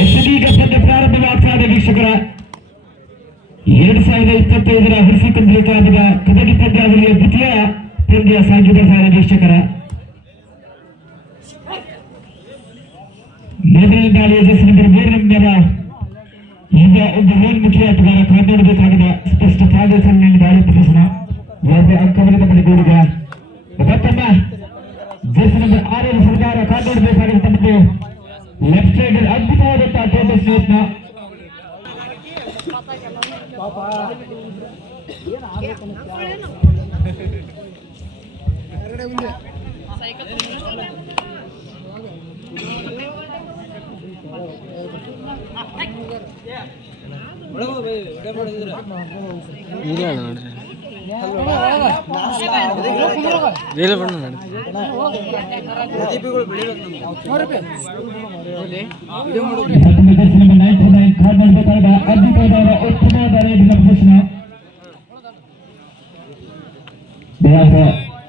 ಎಸ್ಡಿಗ ಪಂದ್ಯ ಪ್ರಾರಂಭವಾಗ್ತಾ ಇದೆ ವೀಕ್ಷಕರ ಎರಡು ಸಾವಿರದ ಇಪ್ಪತ್ತೈದರ ಹುಡುಸಿ ಕಂಬಳಿಕಾರದ ಕಬಡ್ಡಿ ಪಂದ್ಯಾವಳಿಯ ದ್ವಿತೀಯ ಪಂದ್ಯ ಸಾಗಿ ಬರ್ತಾ ಇದೆ ವೀಕ್ಷಕರ ಮೊದಲನೇ ದಾಳಿಯ ಜೆಸ್ ನಂಬರ್ ಮೂರನೆಯ ಈಗ ಒಬ್ಬ ಮೇಲ್ಮುಖಿ ಆಟಗಾರ ಕಾಪಾಡಬೇಕಾಗಿದೆ ಸ್ಪಷ್ಟ ಕಾರ್ಯಾಚರಣೆಯಲ್ಲಿ ದಾಳಿ ಪ್ರದರ್ಶನ ಯಾವುದೇ ಅಂಕವರಿದ ಬಳಿ ಗೂಡಿಗ ಮತ್ತೊಮ್ಮ ಜೆಸ್ ನಂಬರ್ ಆರರ ಸರ್ಕಾರ ಕಾಪಾಡಬೇಕಾಗಿದೆ ತಮಗೆ ಲೆಫ್ಟ್ ಸೈಡ್ ಅದ್ಭುತವಾದಂತಹ ಟೇಬಲ್ ಸ್ನೇಹಿತನ ರೀಲ್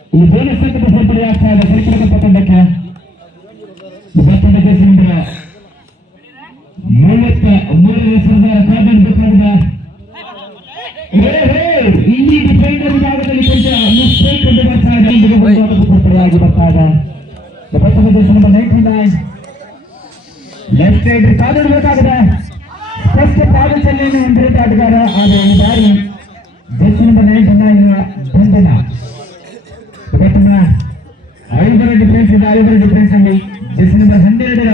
ಈ ಬೋನಸ್ ಅಂಕದ ಸೇರ್ಪಡೆ ಆಗ್ತಾ ಇದೆ ಪರಿಕರಕ ತಂಡಕ್ಕೆ ಮತ್ತೊಂದು chess number ninety nine left side ಕಾದಿಡಬೇಕಾಗಿದೆ first ಪಾದಚಲ್ಲೆಯನ್ನು ಹೊಂದಿರುವ ಆಟಗಾರ ಆದರೆ ಈ ಬಾರಿ ಜೆಸ್ ನಂಬರ್ ನೈನ್ ನೈನ್ ಬಂಧನ ಇವತ್ತಿನ ಐದರ ಡಿಫೆನ್ಸ್ ಇದೆ ಐದರ ಡಿಫೆನ್ಸ್ ಅಲ್ಲಿ ಜೆಸ್ ನಂಬರ್ ಹನ್ನೆರಡರ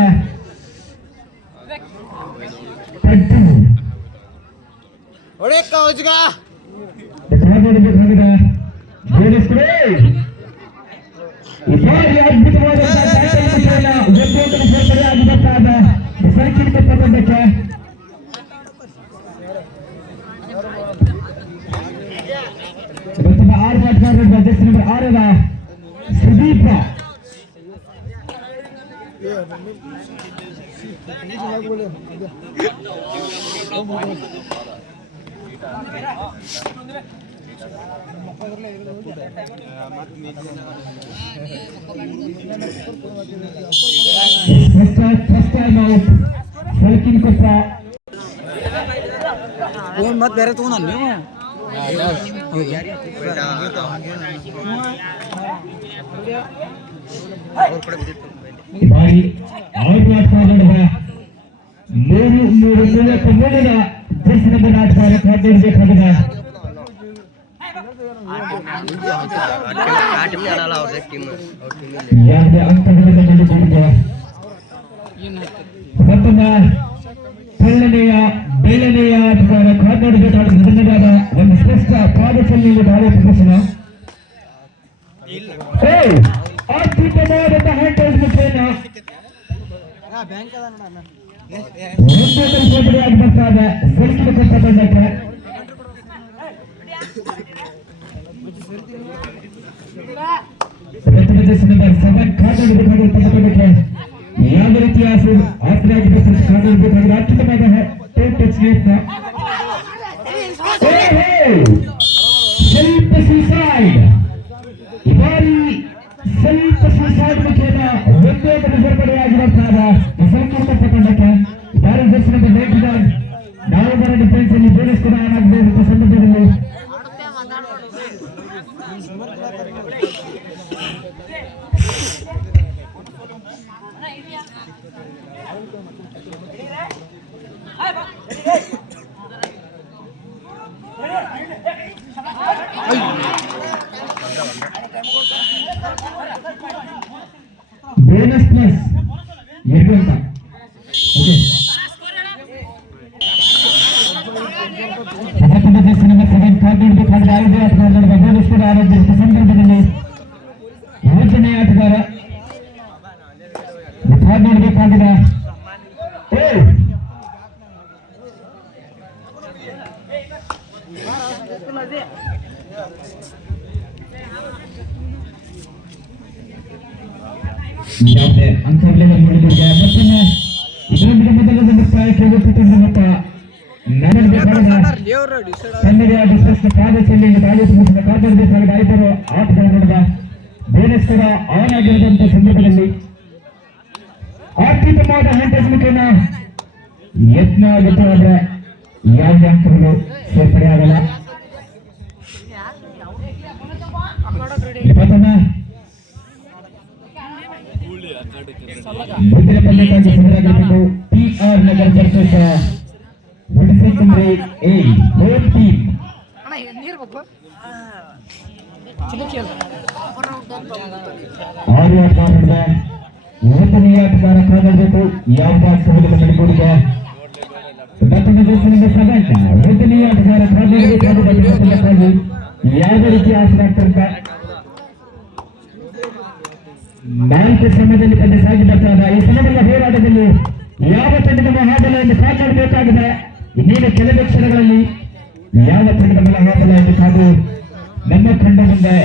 ಪಟ್ಟು ಹೊಡೆ ಕೌಜ್ಗ ಕಾದಿಡಬೇಕಾಗಿದೆ ಬೋನಸ್ ಕೊಡಿ. ಈ ಬಾರಿ ಅದ್ಭುತವಾದಂತಹ ಟ್ಯಾಕಲ್ ಮುಖೇನ ಒಂದೊಂದರ ಸೇರ್ಪಡೆಯಾಗಿ ಬರ್ತಾ ಇದೆ ಸರ್ಕಿಟ್ ತಂಡಕ್ಕೆ ಇವತ್ತಿನ ಆರು ಆಟಗಾರರ ಜೆಸ್ ನಂಬರ್ ಆರರ Sudeep first first time out ಸರ್ಕಿನ್ ಕೊಟ್ಟ ಮತ್ತೆ ಬೇರೆ ತಗೊಂಡ ನೀವು ಈ ಬಾರಿ ಔಟ್ ಮಾಡ್ತಾ ನಡುವ ಮೂರು ಮೂರು ಮೂವತ್ತ ಮೂರರ ಜೆಸ್ ನಂಬರ್ ಆಟಗಾರ ಕಾದಿಡಬೇಕಾಗಿದೆ ತೆಳ್ಳನೆಯ ಬೆಳ್ಳನೆಯ ಆಟಗಾರ ಕಾದಾಡಬೇಕಾದ ಮೊದಲನೇದಾದ ಒಂದು ಶ್ರೇಷ್ಠ ಪಾದಚಲ್ಲೆಯಲ್ಲಿ ದಾಳಿ ಪ್ರದರ್ಶನ! ಅದ್ಭುತವಾದಂತಹ ಟಚ್ ಮುಖೇನ ಬರ್ತಾ ಇದೆ ಸೆಲ್ಫಿನ ಕೊಟ್ಟ ಯಾವ ರೀತಿಯ ಆಸರೆಯಾಗಿದೆ ಕಾದಾಡಬೇಕಾಗಿದೆ ಅತ್ಯುತ್ತಮವಾದ ಟಚ್ ನೇಟ್ನ ಸ್ವಲ್ಪ ಸುಸೈಡ್ ಈ ಬಾರಿ ಸ್ವಲ್ಪ ಸುಸೈಡ್ ಮುಖೇನ ಒಂದೇ ಸೇರ್ಪಡೆಯಾಗಿರುತ್ತಾದ ಸಂಕೀರ್ಣ ತಂಡಕ್ಕೆ ಈ ಬಾರಿ ಜಸ್ಟ್ ನಂಬರ್ ನೈಂಟಿ ನೈನ್ ನಾಲ್ವರ ಡಿಫೆನ್ಸ್ ಅಲ್ಲಿ ಬೋನಸ್ ಕೂಡ ಏನಾಗಬಹುದು ಸಂದರ್ಭದಲ್ಲಿ ప్లస్ ఎటువంటి ಅಂಕಗಳನ್ನು ನೋಡಿದಾಗ ಮತ್ತೊಮ್ಮೆ ಇದರೊಂದಿಗೆ ಆನ್ ಆಗಿರದಂತ ಸಂದರ್ಭದಲ್ಲಿ ಯತ್ನ ಆಗುತ್ತೆ ಆದ್ರೆ ಯಾವುದೇ ಅಂಕಗಳು ಸೇರ್ಪಡೆ ಆಗಲ್ಲ ಇಪ್ಪತ್ತೊಂದು ಮುಂದಿನ ಪಂದ್ಯಕ್ಕಾಗಿ ಸಿದ್ಧರಾಗಿರಬೇಕು P R Nagar versus ಹುಡುಸೆಕಂದ್ರೆ A home team ಆರು ಆಟಗಾರರಿದೆ ಒಂದನೆಯ ಆಟಗಾರ ಕಾಣಬೇಕು ಯಾವ ಆಟಗಾರರಿಗೆ ನಡಿಕೊಂಡಿದೆ ಮತ್ತೊಂದು ದೇಶದಿಂದ ಸಭಾಂತ ಒಂದನೆಯ ಆಟಗಾರ ಕಾಣಬೇಕು ಯಾವುದೇ ರೀತಿ ಆಸರೆ ಆಗ್ತಿರ್ತ ನಾಲ್ಕು ಸಮಯದಲ್ಲಿ ತಂದೆ ಸಾಗಿ ಬರ್ತಾ ಇದೆ ಈ ಸಮಯದ ಹೋರಾಟದಲ್ಲಿ ಯಾವ ತಂಡದ ಮಹಾಬಲ ಎಂದು ಕಾಪಾಡಬೇಕಾಗಿದೆ ಇನ್ನೇನ ಕೆಲವೇ ಕ್ಷಣಗಳಲ್ಲಿ ಯಾವ ತಂಡದ ಮಹಾಬಲ ಎಂದು ಕಾದು ನಮ್ಮ ತಂಡ ಮುಂದೆ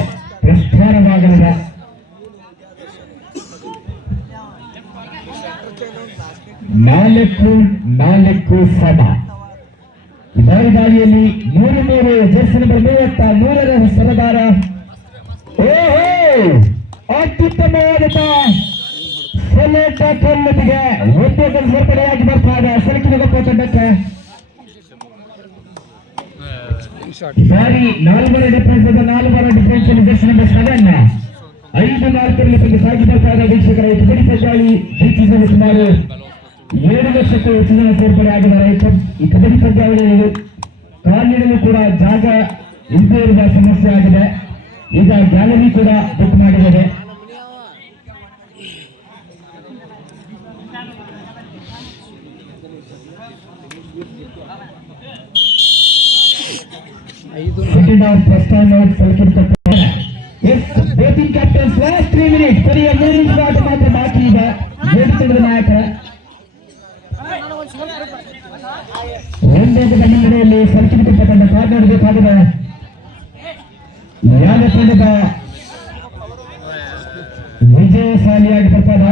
ಪ್ರಸ್ಥಾನವಾಗಲಿದೆ ನಾಲ್ಕು ನಾಲ್ಕು ಸಮ. ಇದರ ದಾಳಿಯಲ್ಲಿ ಮೂರು ಮೂರು ನಂಬರ್ ಮೂವತ್ತ ಮೂರರ ಸರದಾರ. ಓಹೋ! ಅತ್ಯುತ್ತಮವಾದ ಸೊಲೇಟ ಕಲ್ಲುಗೆ ಒಂದು ಗಲ್ ಸೇರ್ಪಡೆಯಾಗಿ ಬರ್ತಾ ಇದೆ. ಸೆಲೆಕ್ಟಿಗೆ ಗೊಪ್ಪ ತಂಡಕ್ಕೆ ಸಾರಿ, ನಾಲ್ವರ ಡಿಫೆನ್ಸ್ ಅದ ನಾಲ್ವರ ಡಿಫೆನ್ಸ್ ನಂಬರ್ ಸೆವೆನ್ ಐದು ನಾಲ್ಕರಲ್ಲಿ ಬಗ್ಗೆ ವೀಕ್ಷಕರ. ಸುಮಾರು ಏಳು ಲಕ್ಷಕ್ಕೂ ಹೆಚ್ಚು ಜನ ಸೇರ್ಪಡೆ ಆಗಿದ್ದಾರೆ. ಈ ಕಬ್- ಈ ಕಬಡ್ಡಿ ಪಂದ್ಯಾವಳಿಯಲ್ಲಿ ಕೂಡ ಜಾಗ ಇಲ್ಲದೆ ಇರುವ ಸಮಸ್ಯೆ ಆಗಿದೆ. ಈಗ ಗ್ಯಾಲರಿ ಕೂಡ ಬುಕ್ ಮಾಡಿದ್ದಾರೆ. second half first time out select S ಬೋತಿಂಗ್ captains last three minute ಕೊನೆಯ ಮೂರು ನಿಮಿಷ ಆಟ ಮಾತ್ರ ಬಾಕಿ ಇದೆ ವೇದಿಕೆ ತಂಡದ ನಾಯಕರ ಒಂದೇ ಮುನ್ನಡೆಯಲ್ಲಿ ಸರ್ಕಿಟ್ ತಂಡ ಕಾದಾಡಬೇಕಾಗಿದೆ ಯಾವ ತಂಡದ ವಿಜಯಶಾಲಿಯಾಗಿ ಬರ್ತಾರೆ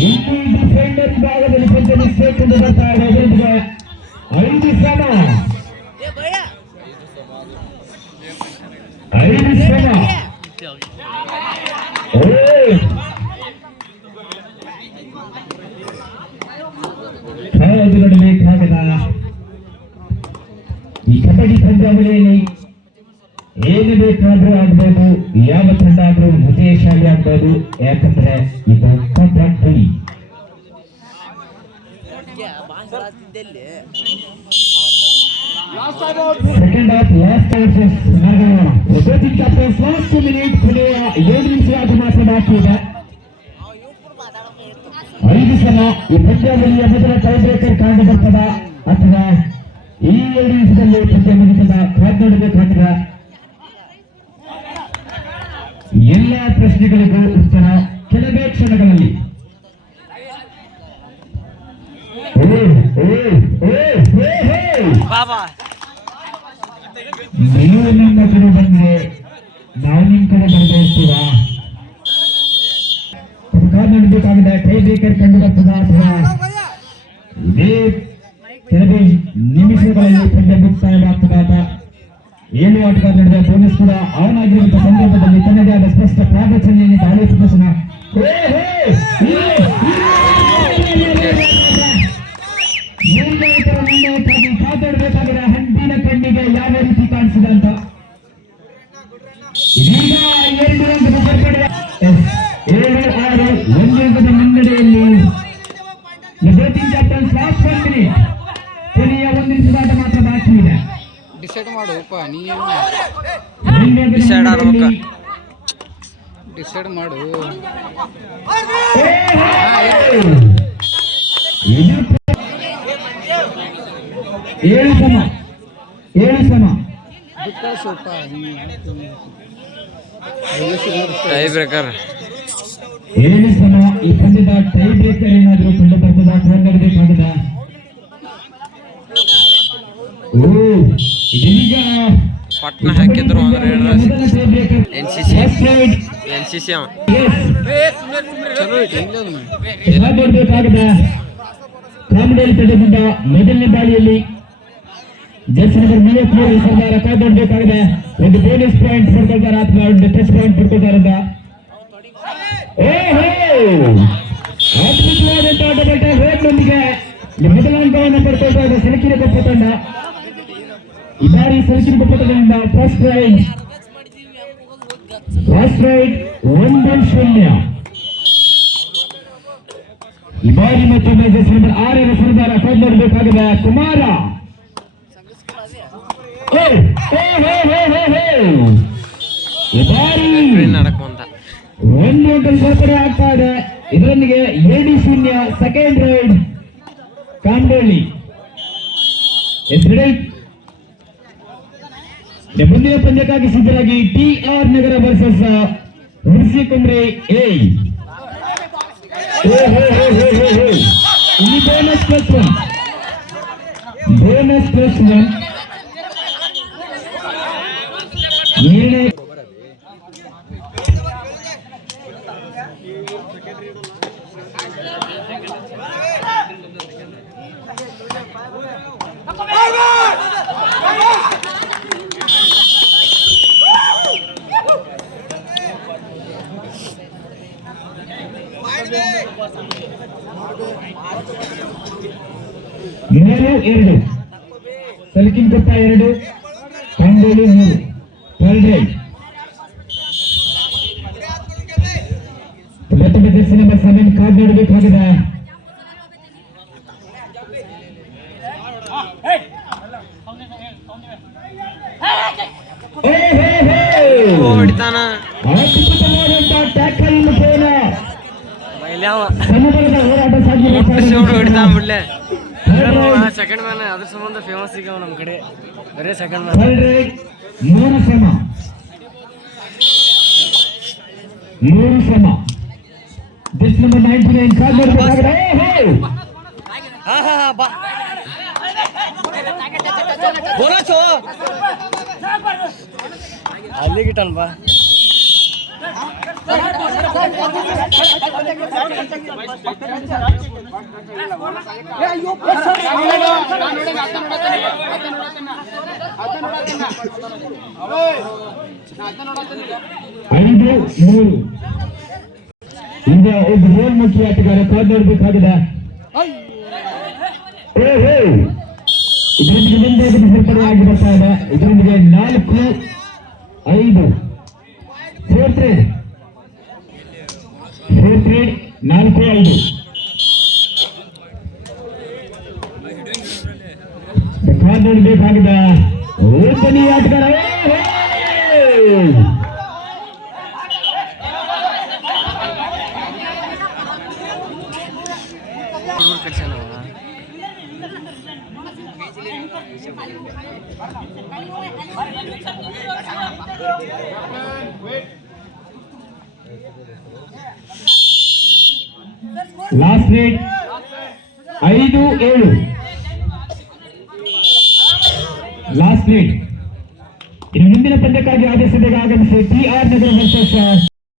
ಇಲ್ಲಿ ಡಿಫೆಂಡರ್ ಭಾಗದಲ್ಲಿ ಪಂಚ ಮಿಸ್ಟೇಕ್ ಎಂದು ಬರ್ತಾ ಇದೆ ಎದುರಿಗೆ ಐದು ಸಮ ಐದು ಸಮ ಓ ಹೌದು ನೋಡಬೇಕಾಗದ ಈ ಕಬಡ್ಡಿ ಪಂದ್ಯಾವಳಿಯಲ್ಲಿ ಏನು ಬೇಕಾದ್ರೂ ಆಗ್ಬೋದು ಯಾವ ತಂಡ ಆದ್ರೂ ವಿಜಯಶಾಲಿ ಆಗ್ಬೋದು ಯಾಕಂದ್ರೆ ಇದು kabaddi second half last versus coaching captains last minute ಕೊನೆಯ ಏಳು ನಿಮಿಷ ಮಾತ್ರ ಬಾಕಿ ಇದೆ ಐದು ಸಲ ಈ ಪಂದ್ಯಾವಳಿಯ ಮೊದಲ ಟೈ ಬ್ರೇಕರ್ ಕಂಡು ಬರ್ತದ ಅಥವಾ ಈ ಎರಡು ನಿಮಿಷದಲ್ಲಿ ಪಂದ್ಯ ಮುಗಿತದ ಕಾಪಾಡಬೇಕಾದ ಎಲ್ಲ ಪ್ರಶ್ನೆಗಳಿಗೂ ಉತ್ತರ ಕೆಲವೇ ಕ್ಷಣಗಳಲ್ಲಿ. ನೀವು ನಿಮ್ಮ ಕಡೆ ಬಂದ್ರೆ, ನಾವು ನಿಮ್ ಕಡೆ ಬರ್ತಾ ಇರ್ತೀವ? ಕೈ ಕಂಡು ಬರ್ತದ ಮಾಡುವಪ್ಪ ನೀ ಡಿಸೈಡ್ Decide ಡಿಸೈಡ್ ಮಾಡು ಏಳು ಸಮ ಏಳು ಸಮ ಟೈ ಬ್ರೇಕರ್ ಏಳು ಸಮ ಈ ಪಂದ್ಯದ ಟೈ ಬ್ರೇಕರ್ ಏನಾದರೂ ಕಂಡು ಬರ್ತದ ಹೋರಾಡಬೇಕಾಗದ ಓ. ಪಟ್ನ ಹಾಕಿದ್ರು ಅಂದ್ರೆ ಎನ್. ಎನ್ ಸಿ ಸಿ ಅವ. ಮಾಡಬೇಕಾಗದ ಕಾಮಡೇಲ್ ತಡೆಗೊಂಡ ಮೊದಲನೇ ನಂಬರ್ ಮೂವತ್ಮೂರು ಸರ್ದಾರ ಕಾಯ್ದೊಡ್ಬೇಕಾಗಿದೆ ಒಂದು ಬೋನಸ್ ಪಾಯಿಂಟ್ ಪಡ್ಕೊಳ್ತಾರೆ ಅಥವಾ ಒಂದು ಟಚ್ ಪಾಯಿಂಟ್ ಪಡ್ಕೊಳ್ತಾರಂತ ಅದ್ಭುತವಾದಂತಹ ಡಬಲ್ ರೇಟ್ನೊಂದಿಗೆ ಮೊದಲ ಅಂಕವನ್ನು ಪಡ್ಕೊಳ್ತಾ ಸಿಲಕಿರಿ ಕೊಪ್ಪ ತಂಡ. ಈ ಬಾರಿ ಸೆಲಕಿನ ಫಸ್ಟ್ ರೈಡ್ ಫಸ್ಟ್ ರೈಡ್ ಒಂದು ಶೂನ್ಯ ಈ ಬಾರಿ ಮತ್ತು ಮೇಜರ್ಸ್ ನಂಬರ್ ಆರರ ಸರ್ದಾರ ಕೌಂಟ್ ಮಾಡಬೇಕಾಗಿದೆ. ಕುಮಾರ. ಈ ಬಾರಿ ಒಂದು ಅಂಕಲ್ ಸೇರ್ಪಡೆ ಆಗ್ತಾ ಇದೆ. ಇದರೊಂದಿಗೆ ಏಡಿ ಶೂನ್ಯ ಸೆಕೆಂಡ್ ರೈಡ್ ಕಾಂಡೋಳಿ. ಎಸ್ ಮುಂದಿನ ಪಂದ್ಯಕ್ಕಾಗಿ ಸಿದ್ಧರಾಗಿ T R Nagar versus ಹುಣಸಿ ಕುಮ್ರೆ A ಇಲ್ಲಿ bonus plus one bonus plus one ಏಳನೇ ಮೂರು ಎರಡು ಸಲಕಿನ ಕೊಪ್ಪ ಎರಡು. ಕಂಗೋಲಿ ಮೂರು. ಥರ್ಡ್ ರೈಟ್ ಮತ್ತೊಬ್ಬ ಜರ್ಸಿ ನಂಬರ್ ಸೆವೆನ್ ಕಾರ್ಡ್ ನೋಡಬೇಕಾಗಿದೆ ಹೊಡಿತಾನ. ಅದ್ಭುತವಾದಂತಹ ಟ್ಯಾಕಲ್ ಮುಖೇನ. ಮೈಲ್ಯಾವ. ಸಮುದ್ರದ ಹೋರಾಟ ಶಿವಡು ಹೊಡಿತಾನ ಬಿಡ್ಲೆ ಸಾಗಿ ಸೆಕೆಂಡ್ ಮ್ಯಾನ್ ಅದ್ರ ಸಂಬಂಧ ಫೇಮಸ್ ಈಗ ನಮ್ಮ ಕಡೆ. ಬರೇ ಸೆಕೆಂಡ್ ಮ್ಯಾನ್ ಮೂರು ಸಮ ಮೂರು ಸಮ this number ninety nine card ನೋಡಬೇಕಾಗಿದೆ ಹಾ ಹಾ ಬಾ. ಬೋನಸ್. ಅಲ್ಲಿಗೆ ಬಾ. ಐದು ಮೂರು ಈಗ ಒಬ್ಬ ಗೋಲ್ಮುಖಿ ಆಟಗಾರ ಕಾರ್ಡ್ ನೋಡಬೇಕಾಗಿದೆ ಓಹೋ ಇದರೊಂದಿಗೆ ಮುಂದೆ ಸೇರ್ಪಡೆಯಾಗಿ ಬರ್ತಾ ಇದೆ ಇದರೊಂದಿಗೆ ನಾಲ್ಕು ಐದು ಫೋರ್ ಟ್ರೇಡ್ ಫೋರ್ ಟ್ರೇಡ್ ನಾಲ್ಕು ಐದು ಕಾರ್ಡ್ ನೋಡಬೇಕಾಗಿದೆ ಓಪನಿ ಆಟಗಾರ ಓಹೋ! ಹುಡುಗರು ಕಳ್ಸ್ಯಾನ ಅವ. ಲಾಸ್ಟ್ ರೇಟ್ ಐದು ಏಳು ಲಾಸ್ಟ್ ರೇಟ್ ಇನ್ನು ಮುಂದಿನ ಪಂದ್ಯಕ್ಕಾಗಿ ಆದೇಶದಾಗ ಆಗಮಿಸಿ ಟಿ ಆರ್ ನಗರ ವರ್ಸಸ್